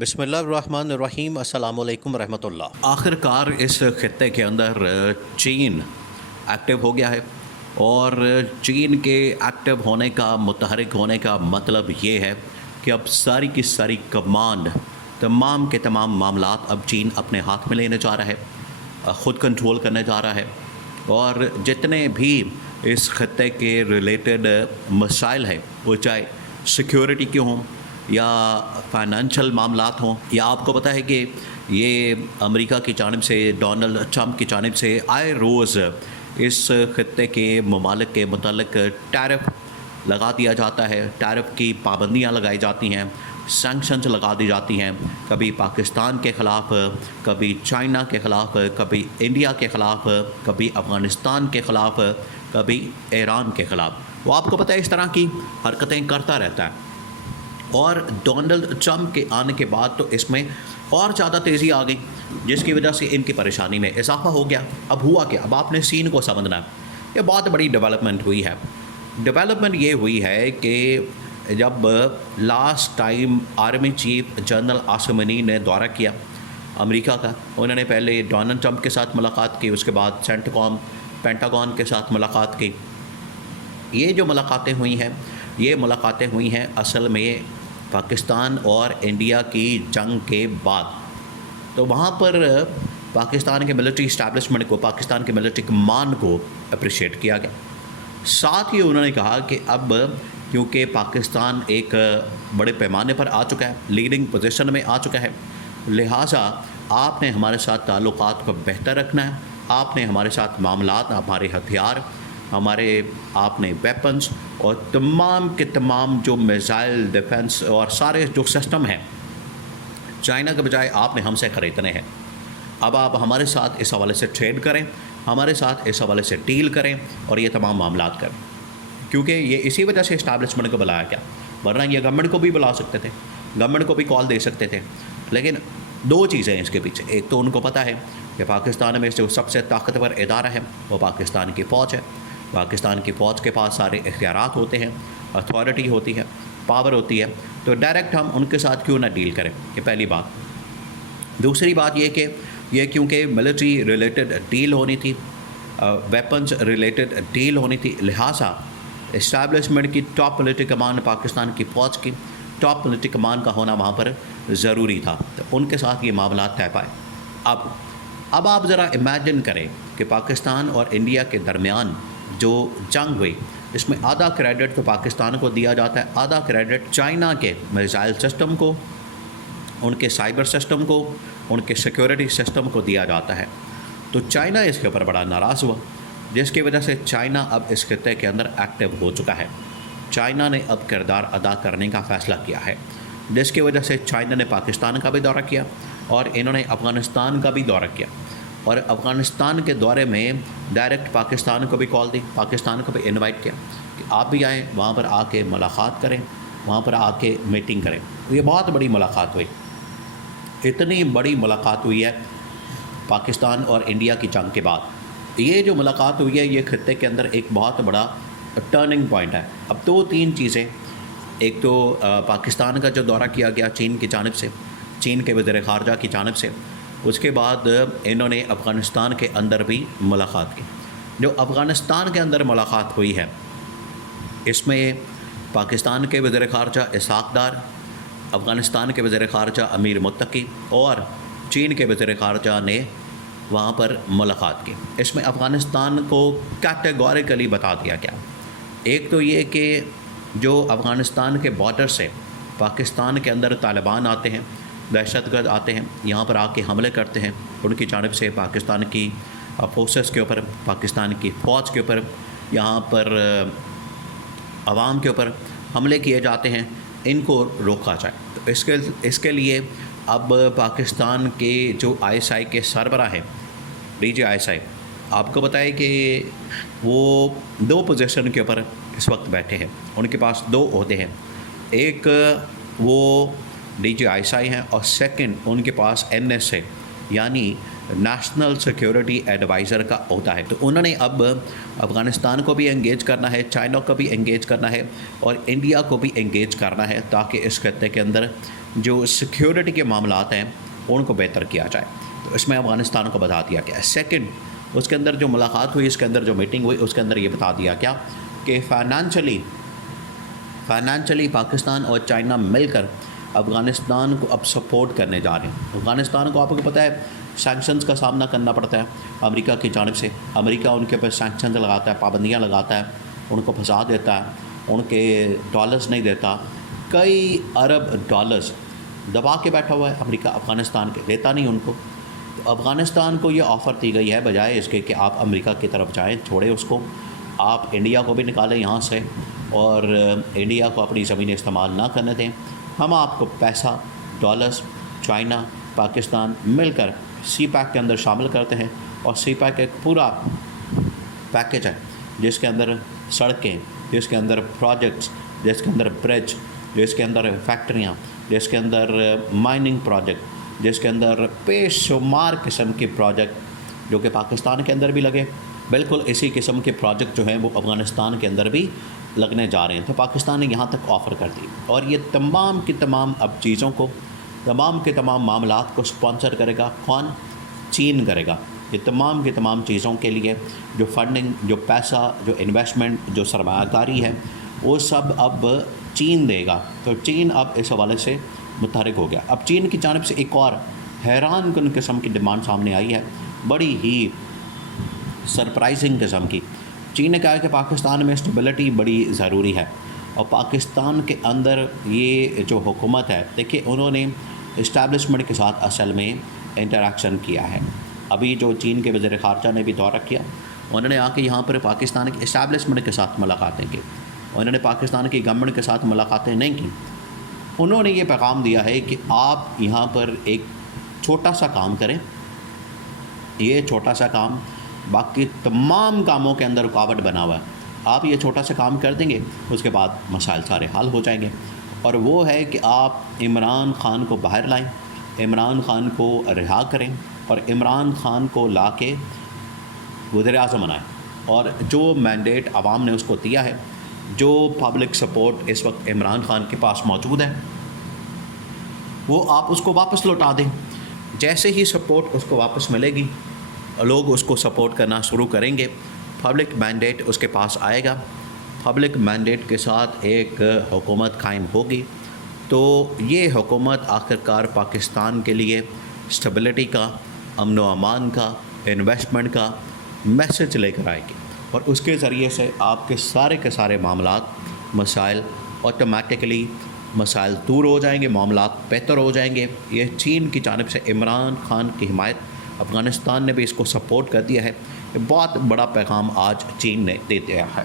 بسم اللہ الرحمن الرحیم، السلام علیکم ورحمۃ اللہ۔ آخر کار اس خطے کے اندر چین ایکٹیو ہو گیا ہے، اور چین کے ایکٹیو ہونے کا، متحرک ہونے کا مطلب یہ ہے کہ اب ساری کی ساری کمانڈ، تمام کے تمام معاملات اب چین اپنے ہاتھ میں لینے جا رہا ہے، خود کنٹرول کرنے جا رہا ہے، اور جتنے بھی اس خطے کے ریلیٹڈ مسائل ہیں، وہ چاہے سیکیورٹی کے ہوں یا فائنینشل معاملات ہوں، یا آپ کو پتہ ہے کہ یہ امریکہ کی جانب سے، ڈونلڈ ٹرمپ کی جانب سے آئے روز اس خطے کے ممالک کے متعلق ٹیرف لگا دیا جاتا ہے، ٹیرف کی پابندیاں لگائی جاتی ہیں، سینکشنز لگا دی جاتی ہیں، کبھی پاکستان کے خلاف، کبھی چائنا کے خلاف، کبھی انڈیا کے خلاف، کبھی افغانستان کے خلاف، کبھی ایران کے خلاف۔ وہ آپ کو پتہ ہے اس طرح کی حرکتیں کرتا رہتا ہے، اور ڈونلڈ ٹرمپ کے آنے کے بعد تو اس میں اور زیادہ تیزی آ گئی، جس کی وجہ سے ان کی پریشانی میں اضافہ ہو گیا۔ اب ہوا کیا؟ اب آپ نے سین کو سمجھنا ہے۔ یہ بہت بڑی ڈیولپمنٹ ہوئی ہے۔ ڈیولپمنٹ یہ ہوئی ہے کہ جب last time army chief general Asim Munir نے دورہ کیا امریکہ کا، انہوں نے پہلے ڈونلڈ ٹرمپ کے ساتھ ملاقات کی، اس کے بعد پینٹاگون کے ساتھ ملاقات کی۔ یہ جو ملاقاتیں ہوئی ہیں اصل میں پاکستان اور انڈیا کی جنگ کے بعد۔ تو وہاں پر پاکستان کے ملٹری اسٹیبلشمنٹ کو، پاکستان کے ملٹری کمان کو اپریشیٹ کیا گیا۔ ساتھ ہی انہوں نے کہا کہ اب کیونکہ پاکستان ایک بڑے پیمانے پر آ چکا ہے، لیڈنگ پوزیشن میں آ چکا ہے، لہٰذا آپ نے ہمارے ساتھ تعلقات کو بہتر رکھنا ہے، آپ نے ہمارے ساتھ معاملات، ہمارے ہتھیار، آپ نے ویپنز اور تمام کے تمام جو میزائل ڈیفنس اور سارے جو سسٹم ہیں، چائنا کے بجائے آپ نے ہم سے خریدنے ہیں۔ اب آپ ہمارے ساتھ اس حوالے سے ٹریڈ کریں، ہمارے ساتھ اس حوالے سے ڈیل کریں، اور یہ تمام معاملات کریں، کیونکہ یہ اسی وجہ سے اسٹیبلشمنٹ کو بلایا گیا، ورنہ یہ گورنمنٹ کو بھی بلا سکتے تھے، گورنمنٹ کو بھی کال دے سکتے تھے۔ لیکن دو چیزیں ہیں اس کے پیچھے۔ ایک تو ان کو پتہ ہے کہ پاکستان میں جو سب سے طاقتور ادارہ ہے وہ پاکستان کی فوج ہے، پاکستان کی فوج کے پاس سارے اختیارات ہوتے ہیں، اتھارٹی ہوتی ہے، پاور ہوتی ہے، تو ڈائریکٹ ہم ان کے ساتھ کیوں نہ ڈیل کریں، یہ پہلی بات۔ دوسری بات یہ کہ یہ کیونکہ ملٹری ریلیٹڈ ڈیل ہونی تھی، ویپنز ریلیٹڈ ڈیل ہونی تھی، لہٰذا اسٹیبلشمنٹ کی ٹاپ پولیٹیکل کمان، پاکستان کی فوج کی ٹاپ پولیٹیکل کمان کا ہونا وہاں پر ضروری تھا، تو ان کے ساتھ یہ معاملات طے پائے۔ اب آپ ذرا امیجن کریں کہ پاکستان اور انڈیا کے درمیان جو جنگ ہوئی، اس میں آدھا کریڈٹ تو پاکستان کو دیا جاتا ہے، آدھا کریڈٹ چائنا کے میزائل سسٹم کو، ان کے سائبر سسٹم کو، ان کے سیکیورٹی سسٹم کو دیا جاتا ہے۔ تو چائنا اس کے اوپر بڑا ناراض ہوا، جس کی وجہ سے چائنا اب اس خطے کے اندر ایکٹیو ہو چکا ہے۔ چائنا نے اب کردار ادا کرنے کا فیصلہ کیا ہے، جس کی وجہ سے چائنا نے پاکستان کا بھی دورہ کیا، اور انہوں نے افغانستان کا بھی دورہ کیا، اور افغانستان کے دورے میں ڈائریکٹ پاکستان کو بھی کال دی، پاکستان کو بھی انوائٹ کیا کہ آپ بھی آئیں، وہاں پر آ کے ملاقات کریں، وہاں پر آ کے میٹنگ کریں۔ یہ بہت بڑی ملاقات ہوئی، اتنی بڑی ملاقات ہوئی ہے پاکستان اور انڈیا کی جنگ کے بعد۔ یہ جو ملاقات ہوئی ہے، یہ خطے کے اندر ایک بہت بڑا ٹرننگ پوائنٹ ہے۔ اب دو تین چیزیں، ایک تو پاکستان کا جو دورہ کیا گیا چین کی جانب سے، چین کے وزیر خارجہ کی جانب سے، اس کے بعد انہوں نے افغانستان کے اندر بھی ملاقات کی۔ جو افغانستان کے اندر ملاقات ہوئی ہے، اس میں پاکستان کے وزیر خارجہ اسحاق ڈار، افغانستان کے وزیر خارجہ امیر متقی اور چین کے وزیر خارجہ نے وہاں پر ملاقات کی۔ اس میں افغانستان کو کیٹیگوریکلی بتا دیا گیا، ایک تو یہ کہ جو افغانستان کے بارڈر سے پاکستان کے اندر طالبان آتے ہیں، دہشت گرد آتے ہیں، یہاں پر آ کے حملے کرتے ہیں، ان کی جانب سے پاکستان کی فورسز کے اوپر، پاکستان کی فوج کے اوپر، یہاں پر عوام کے اوپر حملے کیے جاتے ہیں، ان کو روکا جائے۔ تو اس کے لیے اب پاکستان کے جو ISI کے سربراہ ہیں، DG ISI، آپ کو بتائے کہ وہ دو پوزیشن کے اوپر اس وقت بیٹھے ہیں، ان کے پاس دو عہدے ہیں، ایک وہ DG ISI ہیں، اور سیکنڈ ان کے پاس NSA یعنی نیشنل سیکیورٹی ایڈوائزر کا عہدہ ہے۔ تو انہوں نے اب افغانستان کو بھی انگیج کرنا ہے، چائنا کو بھی انگیج کرنا ہے، اور انڈیا کو بھی انگیج کرنا ہے، تاکہ اس خطے کے اندر جو سیکیورٹی کے معاملات ہیں ان کو بہتر کیا جائے. تو اس میں افغانستان کو بتا دیا گیا. سیکنڈ، اس کے اندر جو ملاقات ہوئی، اس کے اندر جو میٹنگ ہوئی، اس کے اندر یہ بتا دیا گیا کہ فائنانشلی پاکستان اور چائنا مل کر افغانستان کو اب سپورٹ کرنے جا رہے ہیں. افغانستان کو آپ کو پتہ ہے سینکشنز کا سامنا کرنا پڑتا ہے امریکہ کی جانب سے. امریکہ ان کے اوپر سینکشنز لگاتا ہے، پابندیاں لگاتا ہے، ان کو پھنسا دیتا ہے، ان کے ڈالرز نہیں دیتا. کئی ارب ڈالرز دبا کے بیٹھا ہوا ہے امریکہ افغانستان کے، دیتا نہیں ان کو. تو افغانستان کو یہ آفر دی گئی ہے بجائے اس کے کہ آپ امریکہ کی طرف جائیں، چھوڑیں اس کو، آپ انڈیا کو بھی نکالیں یہاں سے اور انڈیا کو اپنی زمینیں استعمال نہ کرنے دیں. ہم آپ کو پیسہ، ڈالرز، چائنا، پاکستان مل کر سی پیک کے اندر شامل کرتے ہیں. اور سی پیک ایک پورا پیکیج ہے جس کے اندر سڑکیں، جس کے اندر پروجیکٹس، جس کے اندر برج، جس کے اندر فیکٹریاں، جس کے اندر مائننگ پروجیکٹ، جس کے اندر بے شمار قسم کے پروجیکٹ جو کہ پاکستان کے اندر بھی لگے. بالکل اسی قسم کے پروجیکٹ جو ہیں وہ افغانستان کے اندر بھی لگنے جا رہے ہیں. تو پاکستان نے یہاں تک آفر کر دی اور یہ تمام کی تمام اب چیزوں کو، تمام کے تمام معاملات کو سپانسر کرے گا. کون؟ چین کرے گا. یہ تمام کی تمام چیزوں کے لیے جو فنڈنگ، جو پیسہ، جو انویسٹمنٹ، جو سرمایہ کاری ہے وہ سب اب چین دے گا. تو چین اب اس حوالے سے متحرک ہو گیا. اب چین کی جانب سے ایک اور حیران کن قسم کی ڈیمانڈ سامنے آئی ہے، بڑی ہی سرپرائزنگ قسم کی. چین نے کہا ہے کہ پاکستان میں اسٹیبلٹی بڑی ضروری ہے اور پاکستان کے اندر یہ جو حکومت ہے، دیکھیے انہوں نے اسٹیبلشمنٹ کے ساتھ اصل میں انٹریکشن کیا ہے. ابھی جو چین کے وزیر خارجہ نے بھی دورہ کیا، انہوں نے آ کے یہاں پر پاکستان کی اسٹیبلشمنٹ کے ساتھ ملاقاتیں کی. انہوں نے پاکستان کی گورنمنٹ کے ساتھ ملاقاتیں نہیں کی. انہوں نے یہ پیغام دیا ہے کہ آپ یہاں پر ایک چھوٹا سا کام کریں، یہ چھوٹا سا کام باقی تمام کاموں کے اندر رکاوٹ بنا ہوا ہے. آپ یہ چھوٹا سا کام کر دیں گے، اس کے بعد مسائل سارے حل ہو جائیں گے. اور وہ ہے کہ آپ عمران خان کو باہر لائیں، عمران خان کو رہا کریں اور عمران خان کو لا کے وزیر اعظم بنائیں. اور جو مینڈیٹ عوام نے اس کو دیا ہے، جو پبلک سپورٹ اس وقت عمران خان کے پاس موجود ہے، وہ آپ اس کو واپس لوٹا دیں. جیسے ہی سپورٹ اس کو واپس ملے گی، لوگ اس کو سپورٹ کرنا شروع کریں گے. پبلک مینڈیٹ اس کے پاس آئے گا، پبلک مینڈیٹ کے ساتھ ایک حکومت قائم ہوگی. تو یہ حکومت آخرکار پاکستان کے لیے اسٹیبلٹی کا، امن و امان کا، انویسٹمنٹ کا میسج لے کر آئے گی اور اس کے ذریعے سے آپ کے سارے معاملات، مسائل آٹومیٹکلی مسائل دور ہو جائیں گے، معاملات بہتر ہو جائیں گے. یہ چین کی جانب سے عمران خان کی حمایت، افغانستان نے بھی اس کو سپورٹ کر دیا ہے. یہ بہت بڑا پیغام آج چین نے دے دیا ہے.